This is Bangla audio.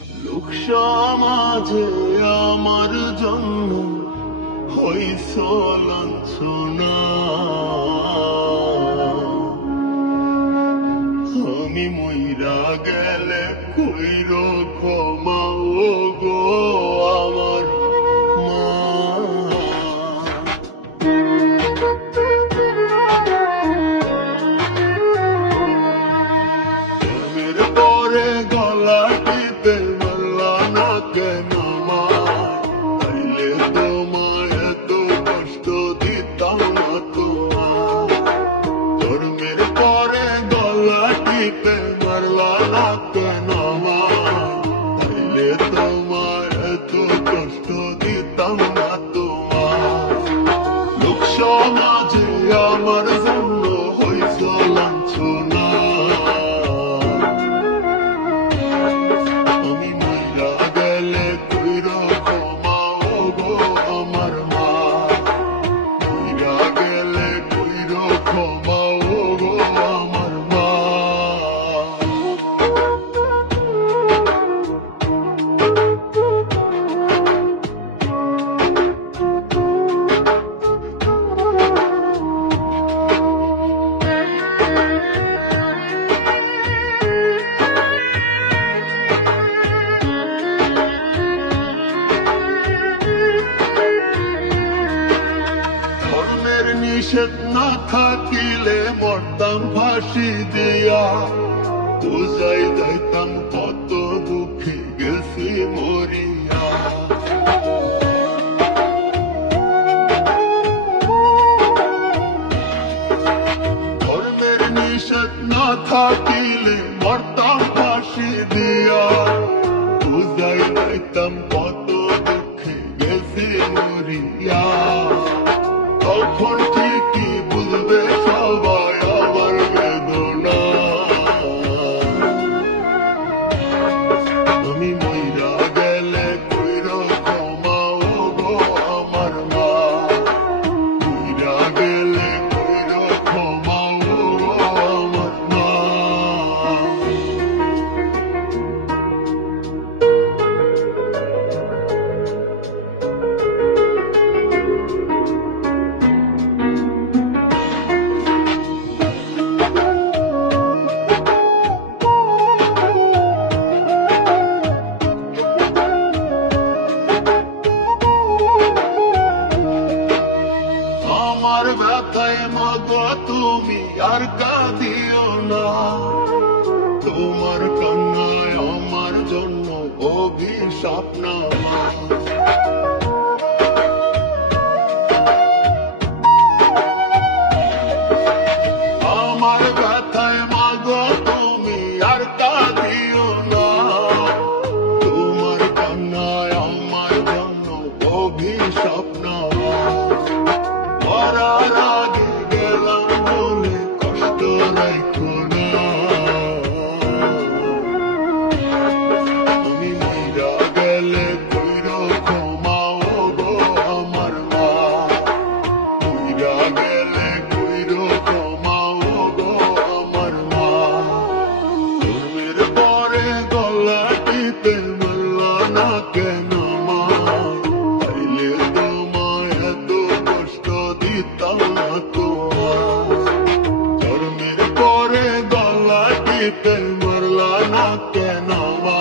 লোক সমাজে আমার জন্য হইছ লাঞ্ছনা, আমি মইরা গেলে কইর ক্ষমা ও গো আমার মা। প্রেমের পরে গলা টিপে মারলা না কেন মা, তাইলে তোমায় এত কষ্ট দিতাম না তোমার। ধর্মের পরে গলা টিপে মারলা না কেন মা, তাইলে তোমায় এত কষ্ট দিতাম না তোমার। লোক সমাজে আমার জন্য হইছ লাঞ্ছনা, আমি মইরা গেলে কইর ক্ষমা ও গো আমার মা, মইরা গেলে কইর ক্ষমা ও গো আমার মা। ধর্মের নিষেধ না থাকিলে মরতাম ফাঁসি দিয়া, বুঝাই যাইতাম কত দুঃখে গেছি মরিয়া। ধর্মের নিষেধ না থাকিলে মরতাম ফাঁসি দিয়া, বুঝাই যাইতাম কত দুঃখে গেছি মরিয়া। তখন ঠিকই বুঝবে সবাই আমার বেদনা, আমি মইরা গেলে কইর ক্ষমা ও গো আমার মা, মইরা গেলে কইর ক্ষমা ও গো আমার মা। আমার ব্যথায় মাগো তুমি আর কাঁদিও না, তোমার কান্নায় আমার জন্য অভিশাপ না মা। আমার ব্যথায় মাগো তুমি আর কাঁদিও না, তোমার কান্নায় আমার জন্য অভিশাপ না মা। মরার আগে গেলাম বলে কষ্ট রাখো না, আমি মইরা গেলে কইর ক্ষমা ও গো আমার মা, মইরা গেলে কইর ক্ষমা ও গো আমার মা। ধর্মের পরে গলা টিপে মারলা না কেন মা, তাইলে তোমায় এত কষ্ট দিতাম না তোমার। ধর্মের পরে গলা টিপে মারলা না কেন মা,